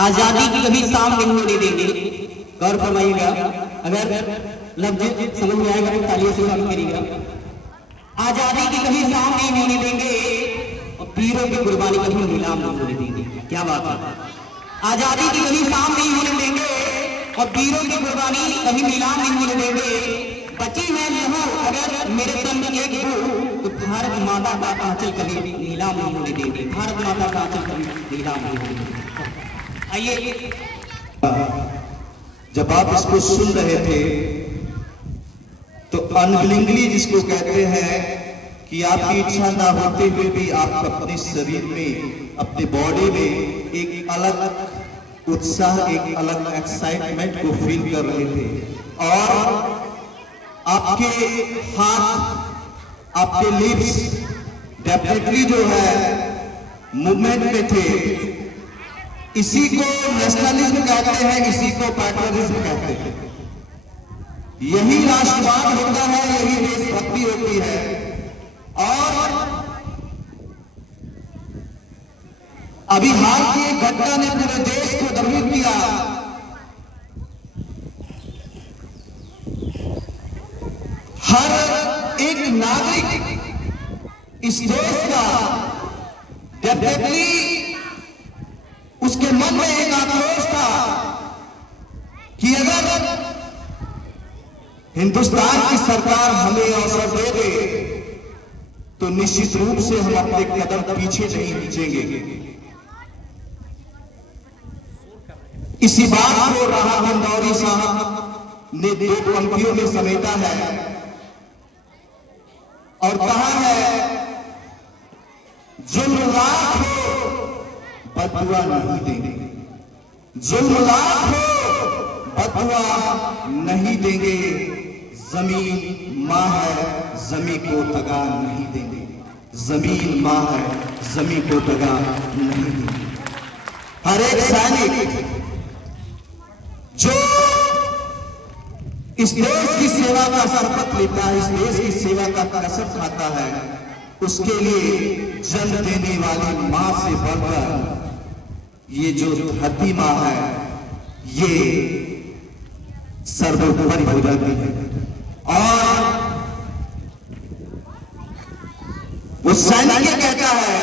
आजादी की कभी शाम नहीं होने देंगे। गौर फरमाइएगा, अगर लफ्ज समझ में आएगा तो तालियों से स्वागत करिएगा। आजादी की कभी शाम नहीं होने देंगे और वीरों की कुर्बानी कभी नीलाम नहीं होने देंगे। क्या बात है। आजादी की कभी शाम नहीं होने देंगे और वीरों की कुर्बानी कभी नीलाम नहीं होने देंगे। बची है लहू अगर मेरे तन में एक बू, तो भारत माता का आंचल कभी नीलाम नहीं होने देंगे। भारत माता का आंचल कभी नीलाम नहीं होने देंगे। आइए, जब आप इसको सुन रहे थे तो अनविलिंगली, जिसको कहते हैं कि आपकी इच्छा ना होते हुए भी आप अपने शरीर में, अपने बॉडी में एक अलग उत्साह, एक अलग एक्साइटमेंट को फील कर रहे थे और आपके हाथ, आपके लिप्स डेफिनेटली जो है मूवमेंट में थे। इसी को नेशनलिज्म कहते हैं, इसी को पैट्रियटिज्म कहते हैं। यही राष्ट्रवाद होता है, यही देशभक्ति होती है। और अभी हाल की एक घटना ने पूरे देश को द्रवित किया। हर एक नागरिक इस देश का डेफिनेटली उसके मन में एक आक्रोश था कि अगर हिंदुस्तान की सरकार हमें अवसर दे दे तो निश्चित रूप से हम अपने कदम पीछे नहीं खींचेंगे। इसी बात को राणा इंदौरी साहब ने दो पंक्तियों में समेटा है और कहा है, जुल्म लाख हो बदुआ नहीं देंगे, जुल्म लाख हो बदुआ नहीं देंगे, जमीन मां है जमी को दगा नहीं देंगे, जमीन मां है जमी को दगा नहीं देंगे। हर एक सैनिक जो इस देश की सेवा का शपथ लेता है, इस देश की सेवा का कसम खाता है, उसके लिए जन्म देने वाली मां से बढ़कर ये जो धरती मां है ये सर्वोपरि हो जाती है। और वो सैनिक कहता है,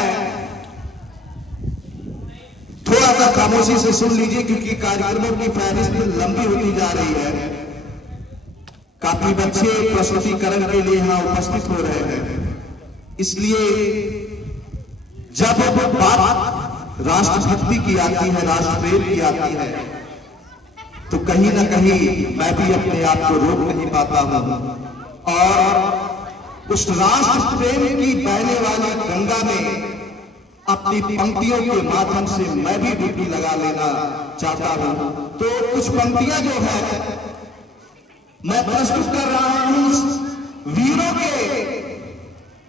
थोड़ा सा खामोशी से सुन लीजिए क्योंकि कार्यक्रमों की फहरिस्त लंबी होती जा रही है। काफी बच्चे प्रस्तुतिकरण के लिए यहां उपस्थित हो रहे हैं, इसलिए जब बात राष्ट्रभक्ति की आती है, राष्ट्रप्रेम की आती है, तो कहीं ना कहीं मैं भी अपने आप को रोक नहीं पाता हूं और उस राष्ट्र प्रेम की बहने वाली गंगा में अपनी पंक्तियों के माध्यम से मैं भी डुबकी लगा लेना चाहता हूं। तो कुछ पंक्तियां जो है मैं प्रस्तुत कर रहा हूं वीरों के,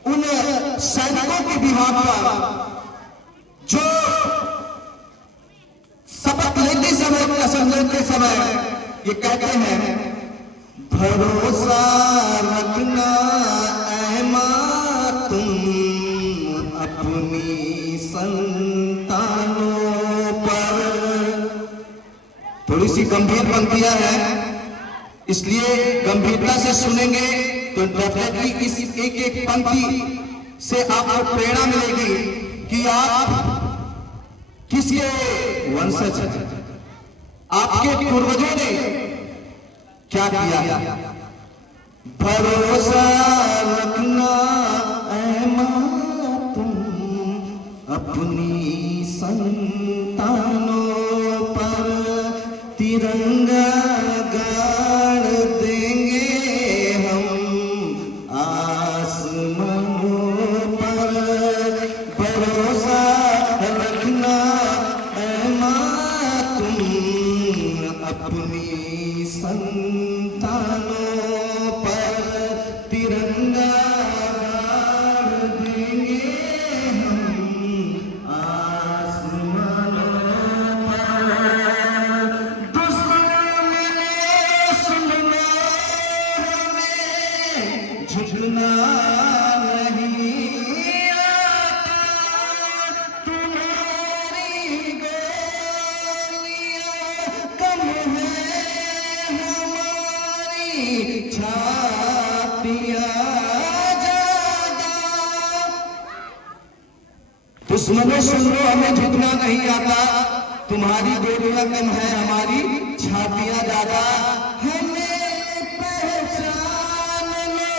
उन सैनिकों के बिहार पर जो शपथ लेते समय, कसम लेते समय ये कहते हैं, भरोसा रखना ऐ मां तुम अपनी संतानों पर। थोड़ी सी गंभीर पंक्तियां हैं, इसलिए गंभीरता से सुनेंगे तो डेफिनेटली इस एक एक पंक्ति से आपको प्रेरणा मिलेगी कि आप किसके वंशज हैं, आपके पूर्वजों ने क्या किया। भरोसा रखना ऐ मां तुम अपनी संतानों पर, तिरंगा गाड़ देंगे हम आसमानों पर। भरोसा रखना ऐ मां तुम अपनी संतानों पर, तिरंगा गाड़ देंगे हम आसमानों पर। दुश्मन ने सुनना हमें झुकना दुनिया ज्यादा। दुश्मनों सुन लो हमें झुकना नहीं आता, तुम्हारी गोलियां कम है हमारी छातियां ज्यादा। हमें पहचान लो,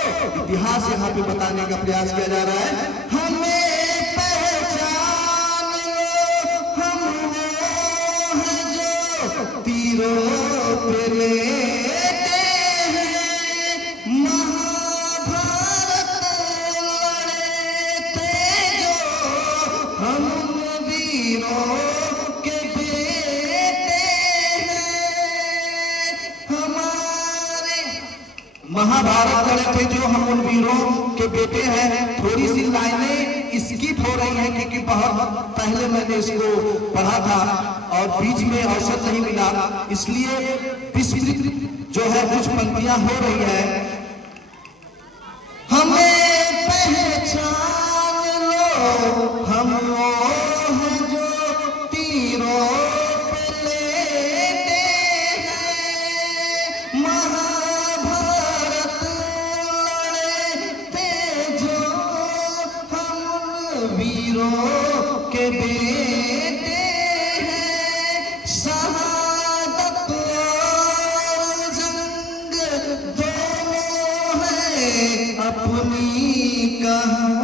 इतिहास यहाँ पे बताने का प्रयास किया जा रहा है। हमें पहचान लो, हम वो हैं जो तीरों पे लेटे हैं। महाभारत लड़े थे जो हम वीरों के बेटे हैं। हमारे महाभारत लड़े थे जो हम उन वीरों के बेटे हैं। थोड़ी सी लाइनें स्किप हो रही हैं क्योंकि बहुत पहले मैंने इसको पढ़ा था और बीच में अवसर नहीं मिला, इसलिए विस्तृत जो है कुछ पंक्तियां हो रही है। हमें पहचान लो, हम वो हैं जो तीरों पे लेटे हैं। महाभारत लड़े थे जो हम वीरों के बेटे हैं। शहादत और जंग दोनों है अपनी कहानी।